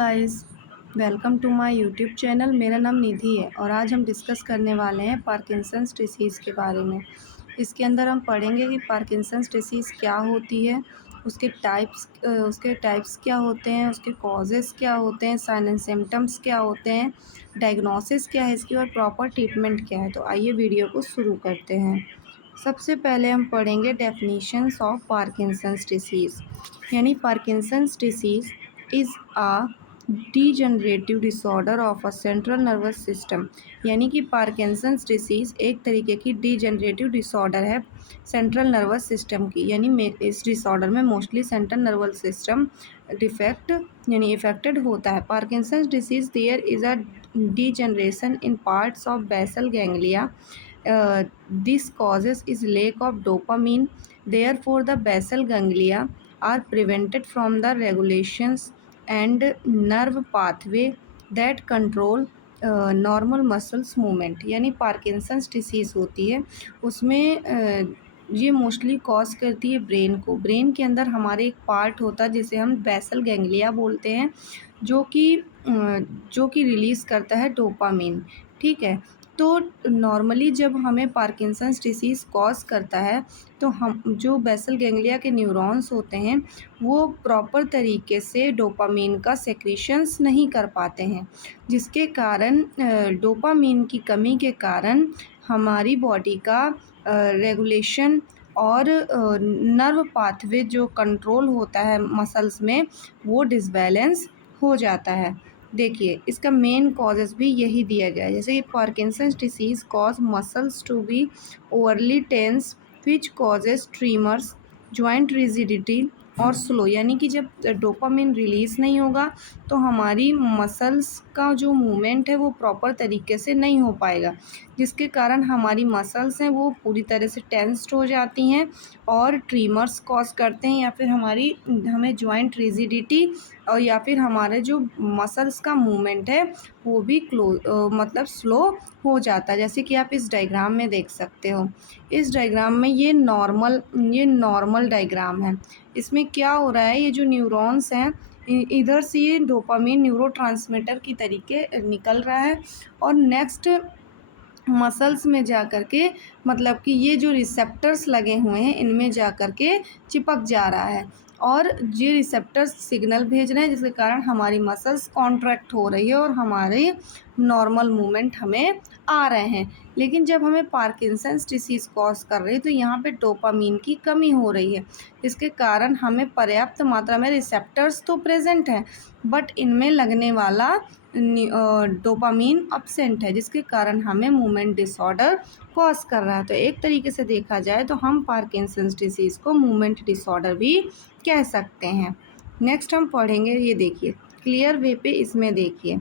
Guys, welcome to my YouTube channel. मेरा नाम निधि है और आज हम डिस्कस करने वाले हैं पार्किंसंस डिसीज़ के बारे में। इसके अंदर हम पढ़ेंगे कि पार्किंसंस डिसीज़ क्या होती है, उसके टाइप्स क्या होते हैं, उसके कॉजेज़ क्या होते हैं, साइन एंड सिम्टम्स क्या होते हैं, डायग्नोसिस क्या है इसकी और प्रॉपर ट्रीटमेंट क्या है। तो आइए वीडियो को शुरू करते हैं। सबसे पहले हम पढ़ेंगे डेफिनीशंस ऑफ पार्किंसंस डिसीज़। यानी Parkinson's disease is a degenerative disorder of a central nervous system. यानी कि पार्किंसंस डिसीज़ एक तरीके की डीजनरेटिव डिसऑर्डर है सेंट्रल नर्वस सिस्टम की। यानी इस डिसऑर्डर में mostly central nervous system defect यानी इफेक्टेड होता है। Parkinson's disease there is a degeneration in parts of basal ganglia. This causes is lack of dopamine. Therefore, the basal ganglia are prevented from the regulations and nerve pathway that control normal muscles movement. यानी Parkinson's disease होती है उसमें ये mostly cause करती है brain को। Brain के अंदर हमारे एक पार्ट होता है जिसे हम बेसल गैंग्लिया बोलते हैं, जो कि रिलीज़ करता है डोपामिन। ठीक है, तो नॉर्मली जब हमें पार्किंसंस डिसीज़ कॉज करता है तो हम जो बेसल गैंग्लिया के न्यूरॉन्स होते हैं वो प्रॉपर तरीके से डोपामिन का सेक्रीशंस नहीं कर पाते हैं, जिसके कारण डोपामिन की कमी के कारण हमारी बॉडी का रेगुलेशन और नर्व पाथवे जो कंट्रोल होता है मसल्स में वो डिसबैलेंस हो जाता है। देखिए, इसका मेन कॉजेज़ भी यही दिया गया है, जैसे कि Parkinson's disease cause muscles to be overly tense which causes tremors, joint rigidity और स्लो। यानी कि जब डोपामिन रिलीज़ नहीं होगा तो हमारी मसल्स का जो मूवमेंट है वो प्रॉपर तरीके से नहीं हो पाएगा, जिसके कारण हमारी मसल्स हैं वो पूरी तरह से टेंस्ड हो जाती हैं और ट्रीमर्स कॉज करते हैं, या फिर हमें जॉइंट रिजिडिटी और या फिर हमारे जो मसल्स का मूवमेंट है वो भी मतलब स्लो हो जाता है। जैसे कि आप इस डायग्राम में देख सकते हो। इस डायग्राम में ये नॉर्मल डायग्राम है। इसमें क्या हो रहा है, ये जो न्यूरॉन्स हैं इधर से ये डोपामिन न्यूरोट्रांसमीटर की तरीके निकल रहा है और नेक्स्ट मसल्स में जा कर के मतलब कि ये जो रिसेप्टर्स लगे हुए हैं इनमें जा कर के चिपक जा रहा है और ये रिसेप्टर्स सिग्नल भेज रहे हैं, जिसके कारण हमारी मसल्स कॉन्ट्रैक्ट हो रही है और हमारे नॉर्मल मूवमेंट हमें आ रहे हैं। लेकिन जब हमें पार्किंसंस डिसीज़ कॉज कर रही है तो यहाँ पे डोपामिन की कमी हो रही है, जिसके कारण हमें पर्याप्त मात्रा में रिसेप्टर्स तो प्रेजेंट हैं बट इनमें लगने वाला डोपामिन अब्सेंट है, जिसके कारण हमें मूवमेंट डिसऑर्डर कॉज कर रहा है। तो एक तरीके से देखा जाए तो हम पार्किंसंस डिसीज़ को मूवमेंट डिसऑर्डर भी कह सकते हैं। नेक्स्ट हम पढ़ेंगे, ये देखिए क्लियर वे पे इसमें देखिए,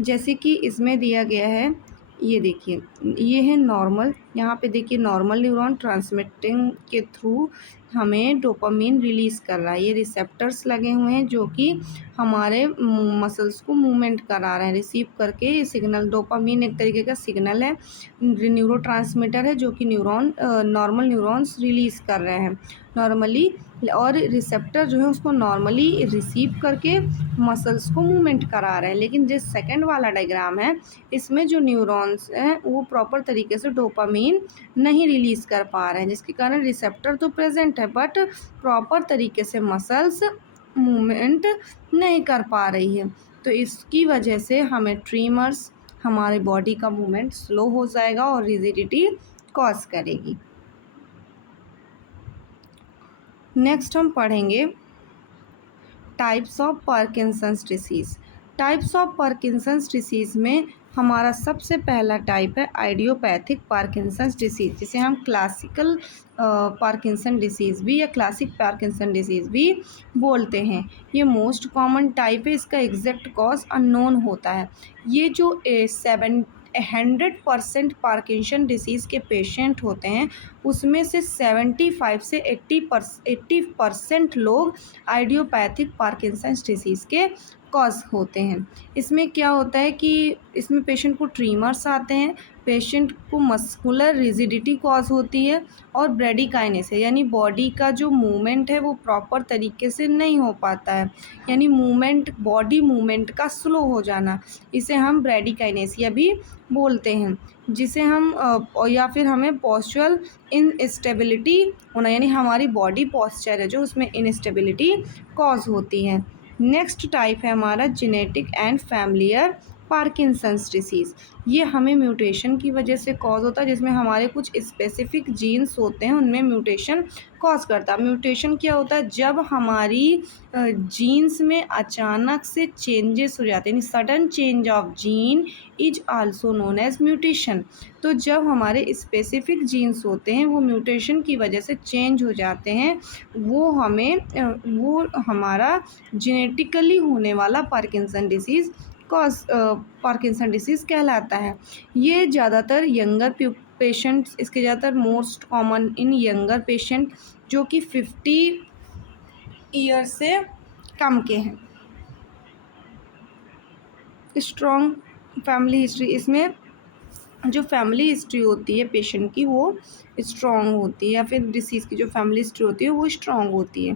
जैसे कि इसमें दिया गया है, ये देखिए ये है नॉर्मल। यहाँ पे देखिए नॉर्मल न्यूरॉन ट्रांसमिटिंग के थ्रू हमें डोपामिन रिलीज़ कर रहा है। ये रिसेप्टर्स लगे हुए हैं जो कि हमारे मसल्स को मूवमेंट करा रहे हैं, रिसीव करके ये सिग्नल। डोपामिन एक तरीके का सिग्नल है, न्यूरोट्रांसमीटर है जो कि नॉर्मल न्यूरॉन्स रिलीज़ कर रहे हैं नॉर्मली, और रिसेप्टर जो है उसको नॉर्मली रिसीव करके मसल्स को मूवमेंट करा रहे हैं। लेकिन जो सेकंड वाला डायग्राम है इसमें जो न्यूरॉन्स हैं वो प्रॉपर तरीके से डोपामिन नहीं रिलीज़ कर पा रहे हैं, जिसके कारण रिसेप्टर तो प्रेजेंट है बट प्रॉपर तरीके से मसल्स मूवमेंट नहीं कर पा रही है। तो इसकी वजह से हमें ट्रीमर्स, हमारे बॉडी का मूवमेंट स्लो हो जाएगा और रिजिडिटी कॉज करेगी। नेक्स्ट हम पढ़ेंगे types of Parkinson's disease. Types of Parkinson's disease में हमारा सबसे पहला टाइप है आइडियोपैथिक पार्किंसंस डिसीज़, जिसे हम क्लासिकल पार्किंसन डिसीज़ भी या क्लासिक पार्किंसन डिसीज़ भी बोलते हैं। ये मोस्ट कॉमन टाइप है, इसका एग्जैक्ट कॉज अननोन होता है। ये जो 100% पार्किंसन डिसीज़ के पेशेंट होते हैं उसमें से 75 से 80% लोग आइडियोपैथिक पार्किंसंस डिसीज़ के कॉज होते हैं। इसमें क्या होता है कि इसमें पेशेंट को ट्रीमर्स आते हैं, पेशेंट को मस्कुलर रिजिडिटी कॉज होती है और ब्रेडिकाइनेस है, यानी बॉडी का जो मूवमेंट है वो प्रॉपर तरीके से नहीं हो पाता है, यानी मूवमेंट, बॉडी मूवमेंट का स्लो हो जाना, इसे हम ब्रेडिकाइनेसिया भी बोलते हैं। जिसे हम या फिर हमें पॉस्चरल इनस्टेबिलिटी होना, यानी हमारी बॉडी पॉस्चर है जो उसमें इनस्टेबिलिटी कॉज होती है। नेक्स्ट टाइप है हमारा genetic and familiar Parkinson's disease. ये हमें म्यूटेशन की वजह से कॉज होता है, जिसमें हमारे कुछ स्पेसिफिक जीन्स होते हैं उनमें म्यूटेशन कॉज करता है। म्यूटेशन क्या होता है, जब हमारी जीन्स में अचानक से चेंजेस हो जाते हैं, यानी sudden change of gene is also known as mutation. तो जब हमारे स्पेसिफिक जीन्स होते हैं वो म्यूटेशन की वजह से चेंज हो जाते हैं, वो हमारा जेनेटिकली होने वाला पार्किंसन डिसीज़ कहलाता है। ये ज़्यादातर यंगर पेशेंट्स, इसके ज़्यादातर most common in younger patient जो कि 50 ईयर से कम के हैं। स्ट्रॉन्ग फैमिली हिस्ट्री, इसमें जो फैमिली हिस्ट्री होती है पेशेंट की वो स्ट्रॉन्ग होती है, या फिर डिसीज़ की जो फैमिली हिस्ट्री होती है वो स्ट्रॉन्ग होती है।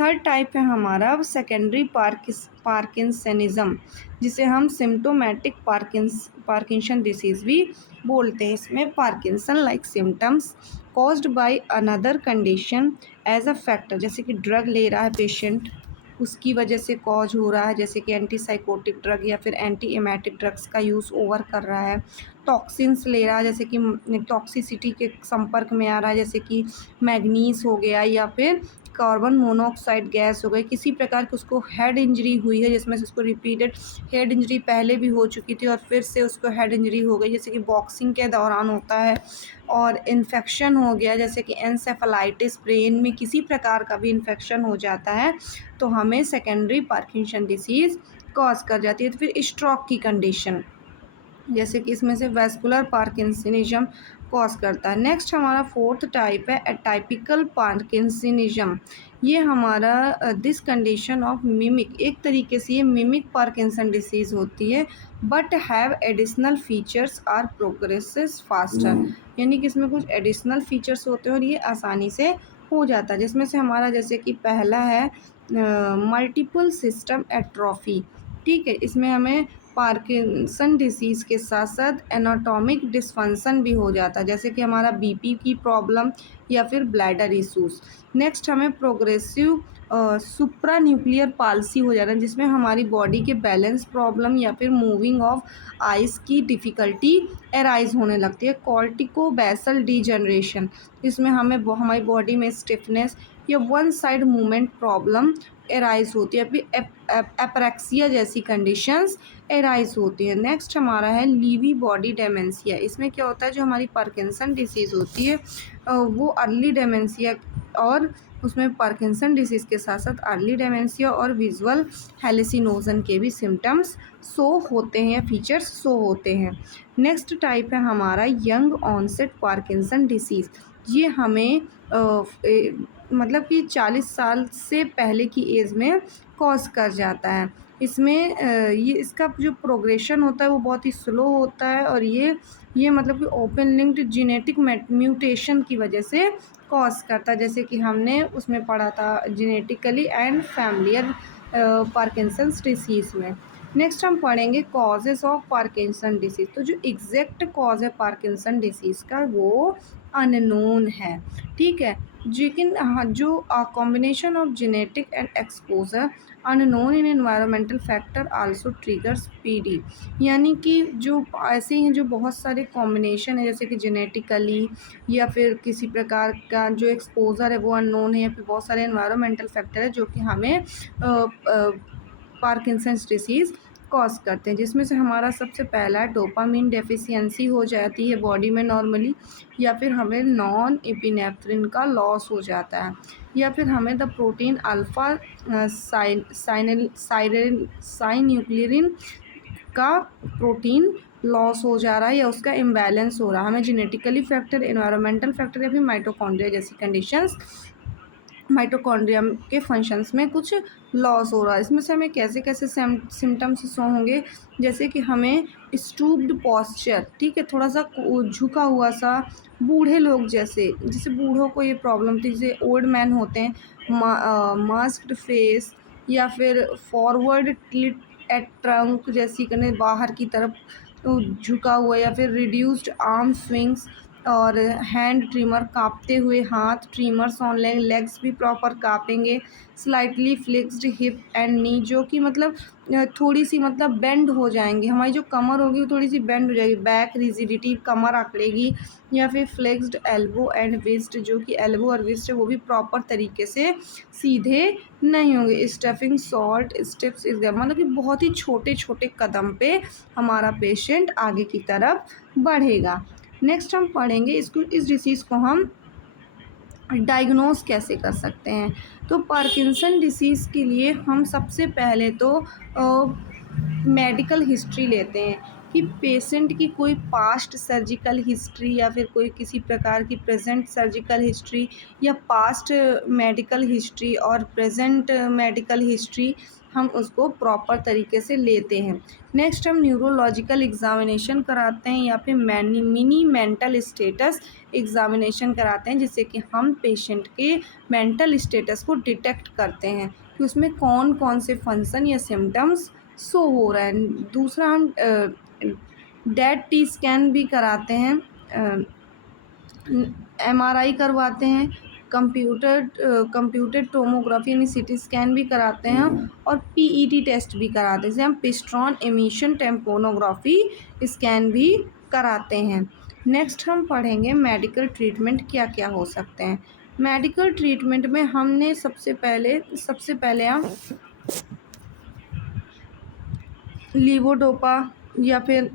थर्ड टाइप है हमारा सेकेंडरी पार्किंसनिज्म, जिसे हम सिम्टोमेटिक पार्किंसन डिसीज़ भी बोलते हैं। इसमें Parkinson like symptoms caused by another condition as a factor, जैसे कि ड्रग ले रहा है पेशेंट उसकी वजह से कॉज हो रहा है, जैसे कि एंटीसाइकोटिक ड्रग या फिर एंटी एमेटिक ड्रग्स का यूज़ ओवर कर रहा है, टॉक्सिन्स ले रहा है, जैसे कि टॉक्सिसिटी के संपर्क में आ रहा है, जैसे कि मैग्नीज हो गया या फिर कार्बन मोनोऑक्साइड गैस हो गई, किसी प्रकार की उसको हेड इंजरी हुई है जिसमें से उसको रिपीटेड हेड इंजरी पहले भी हो चुकी थी और फिर से उसको हेड इंजरी हो गई, जैसे कि बॉक्सिंग के दौरान होता है, और इन्फेक्शन हो गया जैसे कि एन्सेफेलाइटिस, ब्रेन में किसी प्रकार का भी इन्फेक्शन हो जाता है तो हमें सेकेंडरी पार्किंसन डिसीज़ कॉज कर जाती है। तो फिर स्ट्रोक की कंडीशन, जैसे कि इसमें से वैस्कुलर पार्किंसनिज्म कॉज करता है। नेक्स्ट हमारा फोर्थ टाइप है एटाइपिकल पार्किंसनिज्म। ये हमारा दिस कंडीशन ऑफ मिमिक, एक तरीके से ये मिमिक पार्किंसन डिसीज़ होती है but have additional features are progresses faster, यानी कि इसमें कुछ एडिशनल फीचर्स होते हैं और ये आसानी से हो जाता है, जिसमें से हमारा जैसे कि पहला है मल्टीपल सिस्टम एट्रोफी। ठीक है, इसमें हमें पार्किंसन डिसीज़ के साथ साथ एनाटॉमिक डिसफंक्शन भी हो जाता है, जैसे कि हमारा बीपी की प्रॉब्लम या फिर ब्लैडर इशूज़। नेक्स्ट हमें प्रोग्रेसिव सुप्रा न्यूक्लियर पाल्सी हो जाता है, जिसमें हमारी बॉडी के बैलेंस प्रॉब्लम या फिर मूविंग ऑफ आइस की डिफ़िकल्टी एराइज होने लगती है। कॉर्टिकोबैसल डीजनरेशन, इसमें हमें हमारी बॉडी में स्टिफनेस या one side movement problem arise होती है, फिर एपरेक्सिया जैसी कंडीशंस एराइज होती है। नेक्स्ट हमारा है लीवी बॉडी डेमेंशिया। इसमें क्या होता है, जो हमारी पार्किंसन डिसीज़ होती है वो अर्ली डेमेंशिया, और उसमें पार्किंसन डिसीज़ के साथ साथ अर्ली डेमेंशिया और विजुअल हेलुसिनोजन के भी सिम्टम्स शो होते हैं, फीचर्स शो होते हैं। नेक्स्ट टाइप है हमारा यंग ऑनसेट पार्किंसन डिसीज़। ये हमें मतलब कि 40 साल से पहले की एज में कॉज कर जाता है। इसमें ये इसका जो प्रोग्रेशन होता है वो बहुत ही स्लो होता है, और ये मतलब कि ओपन लिंक्ड जेनेटिक म्यूटेशन की वजह से कॉज करता है, जैसे कि हमने उसमें पढ़ा था genetically and familiar Parkinson's disease में। नेक्स्ट हम पढ़ेंगे कॉजेज़ ऑफ पार्किंसन डिसीज़। तो जो एग्जैक्ट कॉज है पार्किंसन डिसीज़ का वो अननोन है, ठीक है, लेकिन हाँ, जो combination of genetic and exposure unknown in environmental factor also triggers PD, यानी कि जो ऐसे हैं जो बहुत सारे कॉम्बिनेशन है, जैसे कि जेनेटिकली या फिर किसी प्रकार का जो एक्सपोजर है वो अननोन है, या फिर बहुत सारे एनवायरमेंटल फैक्टर है जो कि हमें पार्किंसंस डिसीज़ कॉज करते हैं, जिसमें से हमारा सबसे पहला डोपामिन डेफिशिएंसी हो जाती है बॉडी में नॉर्मली, या फिर हमें नॉन एपिनेफ्रिन का लॉस हो जाता है, या फिर हमें द प्रोटीन अल्फा साइन्यूक्लियरिन का प्रोटीन लॉस हो जा रहा है या उसका इम्बैलेंस हो रहा है। हमें जेनेटिकली फैक्टर, एनवायरमेंटल फैक्टर या फिर माइटोकॉन्ड्रिया जैसी कंडीशंस माइटोकॉन्ड्रिया के फंक्शंस में कुछ लॉस हो रहा है। इसमें से हमें कैसे कैसे सिम्टम्स शो होंगे, जैसे कि हमें स्टूप्ड पॉस्चर, ठीक है, थोड़ा सा झुका हुआ सा, बूढ़े लोग जैसे, जैसे बूढ़ों को ये प्रॉब्लम थी, जैसे ओल्ड मैन होते हैं, मास्क्ड फेस, या फिर फॉरवर्ड टिल्ट एट ट्रंक जैसी करने बाहर की तरफ झुका हुआ, या फिर रिड्यूस्ड आर्म स्विंग्स, और हैंड ट्रिमर, काँपते हुए हाथ, ट्रिमर्स ऑन लेग्स भी प्रॉपर काँपेंगे, slightly flexed hip and knee, जो कि मतलब थोड़ी सी मतलब बेंड हो जाएंगी, हमारी जो कमर होगी वो थोड़ी सी बेंड हो जाएगी, बैक रिजिडिटी, कमर अकड़ेगी, या फिर फ्लेक्स्ड एल्बो एंड विस्ट, जो कि एल्बो और विस्ट है वो भी प्रॉपर तरीके से सीधे नहीं होंगे, स्टेपिंग शॉर्ट स्टेप्स इज मतलब कि बहुत ही छोटे छोटे कदम पे हमारा पेशेंट आगे की तरफ बढ़ेगा। नेक्स्ट हम पढ़ेंगे इस डिसीज़ को हम डायग्नोस कैसे कर सकते हैं। तो पार्किंसन डिसीज़ के लिए हम सबसे पहले तो मेडिकल हिस्ट्री लेते हैं कि पेशेंट की कोई पास्ट सर्जिकल हिस्ट्री, या फिर कोई किसी प्रकार की प्रेजेंट सर्जिकल हिस्ट्री, या पास्ट मेडिकल हिस्ट्री और प्रेजेंट मेडिकल हिस्ट्री, हम उसको प्रॉपर तरीके से लेते हैं। नेक्स्ट हम न्यूरोलॉजिकल एग्जामिनेशन कराते हैं, या फिर मिनी मेंटल स्टेटस एग्जामिनेशन कराते हैं, जिससे कि हम पेशेंट के मेंटल स्टेटस को डिटेक्ट करते हैं कि उसमें कौन कौन से फंक्शन या सिम्टम्स शो हो रहा है। दूसरा हम डेड टी स्कैन भी कराते हैं, एमआरआई करवाते हैं, कंप्यूटेड टोमोग्राफी यानी सीटी स्कैन भी कराते हैं, और पीईटी टेस्ट भी कराते हैं, जैसे हम पिस्ट्रॉन एमिशन टेम्पोनोग्राफी स्कैन भी कराते हैं। नेक्स्ट हम पढ़ेंगे मेडिकल ट्रीटमेंट क्या क्या हो सकते हैं। मेडिकल ट्रीटमेंट में हमने सबसे पहले हम लीवोडोपा या फिर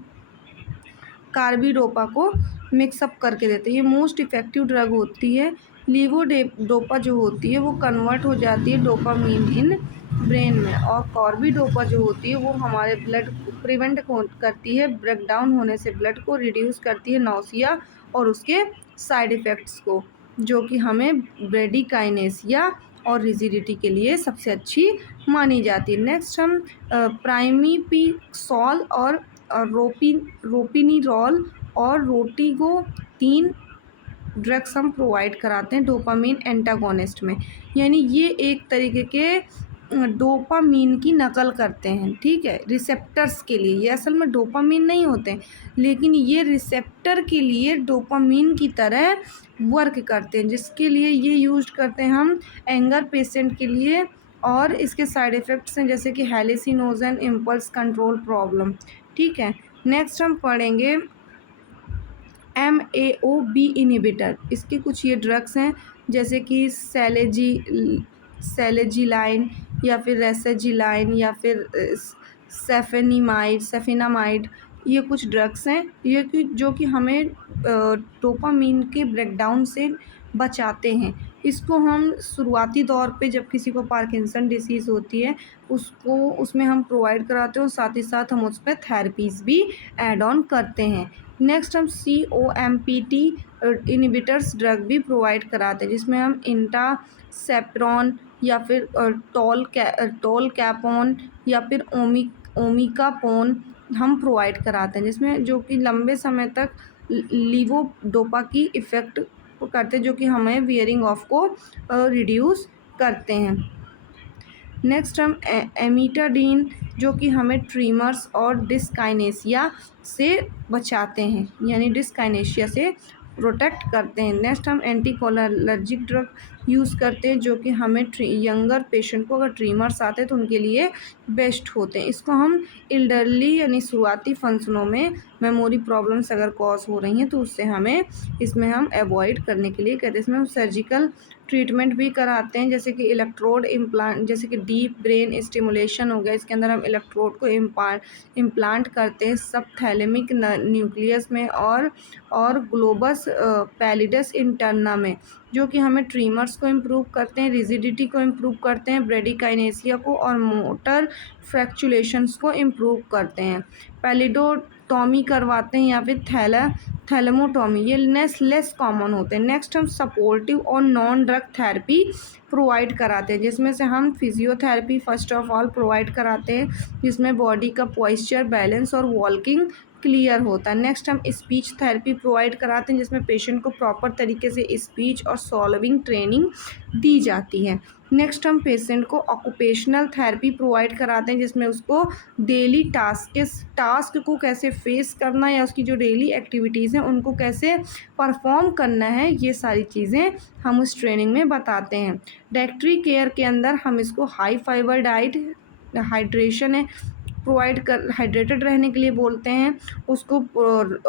कार्बिडोपा को मिक्सअप करके देते हैं। ये मोस्ट इफ़ेक्टिव ड्रग होती है। लीवोडोपा जो होती है वो कन्वर्ट हो जाती है डोपामीन इन ब्रेन में, और कार्बिडोपा जो होती है वो हमारे ब्लड प्रिवेंट करती है ब्रेकडाउन होने से, ब्लड को रिड्यूस करती है नौसिया और उसके साइड इफ़ेक्ट्स को, जो कि हमें ब्रेडिकाइनेसिया और रिजिडिटी के लिए सबसे अच्छी मानी जाती है। नेक्स्ट हम प्राइमीपिक्सॉल और रोपिनिरॉल और रोटिगो 3 ड्रग्स हम प्रोवाइड कराते हैं डोपामीन एंटागोनिस्ट में, यानी ये एक तरीके के डोपामीन की नकल करते हैं, ठीक है, रिसेप्टर्स के लिए। ये असल में डोपामीन नहीं होते हैं, लेकिन ये रिसेप्टर के लिए डोपामीन की तरह वर्क करते हैं, जिसके लिए ये यूज करते हैं हम एंगर पेशेंट के लिए, और इसके साइड इफ़ेक्ट्स हैं जैसे कि हैलुसिनोजन, इम्पल्स कंट्रोल प्रॉब्लम, ठीक है। नेक्स्ट हम पढ़ेंगे MAO-B इनहिबिटर। इसके कुछ ये ड्रग्स हैं जैसे कि सेलेजिलाइन, या फिर रेसेजिलाइन, या फिर सेफेनामाइड, ये कुछ ड्रग्स हैं ये कि जो कि हमें डोपामीन के ब्रेकडाउन से बचाते हैं। इसको हम शुरुआती दौर पे जब किसी को पार्किंसन डिसीज़ होती है उसमें हम प्रोवाइड कराते हैं, और साथ ही साथ हम उस पर थेरेपीज़ भी ऐड ऑन करते हैं। नेक्स्ट हम COMPT इनहिबिटर्स ड्रग भी प्रोवाइड कराते हैं, जिसमें हम इंटासेप्रॉन, या फिर टोलकैपोन, या फिर ओमिकापोन हम प्रोवाइड कराते हैं, जिसमें जो कि लंबे समय तक लीवोडोपा की इफ़ेक्ट करते हैं, जो कि हमें वियरिंग ऑफ को रिड्यूस करते हैं। नेक्स्ट हम एमिटाडीन, जो कि हमें ट्रीमर्स और डिस्काइनेसिया से बचाते हैं, यानी डिस्काइनेसिया से प्रोटेक्ट करते हैं। नेक्स्ट हम एंटीकोलर्जिक ड्रग यूज़ करते हैं, जो कि हमें यंगर पेशेंट को अगर ट्रीमर्स आते हैं तो उनके लिए बेस्ट होते हैं। इसको हम एल्डरली यानी शुरुआती फंक्शनों में मेमोरी प्रॉब्लम्स अगर कॉज हो रही हैं तो उससे हमें इसमें हम अवॉइड करने के लिए कहते हैं। इसमें हम सर्जिकल ट्रीटमेंट भी कराते हैं, जैसे कि इलेक्ट्रोड इम्प्लांट, जैसे कि डीप ब्रेन स्टिमुलेशन हो गया, इसके अंदर हम इलेक्ट्रोड को इम्प्लांट करते हैं सबथैलेमिक न्यूक्लियस में और ग्लोबस पैलिडस इंटरना में, जो कि हमें ट्रीमर्स को इम्प्रूव करते हैं, रिजिडिटी को इम्प्रूव करते हैं, ब्रेडिकाइनेसिया को और मोटर फ्रैक्चुलेशंस को इम्प्रूव करते हैं। टॉमी करवाते हैं या फिर थैलेमोटॉमी, ये लेस कॉमन होते हैं। नेक्स्ट हम सपोर्टिव और नॉन ड्रग थेरेपी प्रोवाइड कराते हैं, जिसमें से हम physiotherapy first of all provide कराते हैं, जिसमें बॉडी का पॉइस्चर, बैलेंस और वॉकिंग क्लियर होता है। नेक्स्ट हम स्पीच थेरेपी प्रोवाइड कराते हैं, जिसमें पेशेंट को प्रॉपर तरीके से स्पीच और सॉल्विंग ट्रेनिंग दी जाती है। नेक्स्ट हम पेशेंट को ऑक्यूपेशनल थेरेपी प्रोवाइड कराते हैं, जिसमें उसको डेली टास्क को कैसे फेस करना है या उसकी जो डेली एक्टिविटीज़ हैं उनको कैसे परफॉर्म करना है, ये सारी चीज़ें हम उस ट्रेनिंग में बताते हैं। डाइटरी केयर के अंदर हम इसको हाई फाइबर डाइट, हाइड्रेशन है प्रोवाइड कर, हाइड्रेटेड रहने के लिए बोलते हैं, उसको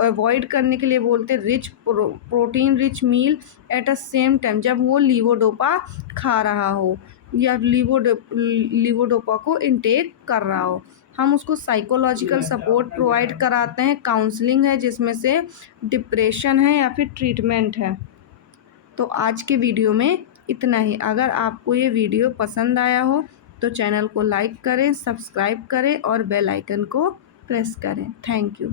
अवॉइड करने के लिए बोलते हैं protein rich meal at a same time, जब वो लीवोडोपा खा रहा हो या लीवोडोपा को इनटेक कर रहा हो। हम उसको साइकोलॉजिकल सपोर्ट प्रोवाइड कराते हैं, काउंसलिंग है जिसमें से डिप्रेशन है या फिर ट्रीटमेंट है। तो आज के वीडियो में इतना ही। अगर आपको ये वीडियो पसंद आया हो तो चैनल को लाइक करें, सब्सक्राइब करें और बेल आइकन को प्रेस करें। Thank you.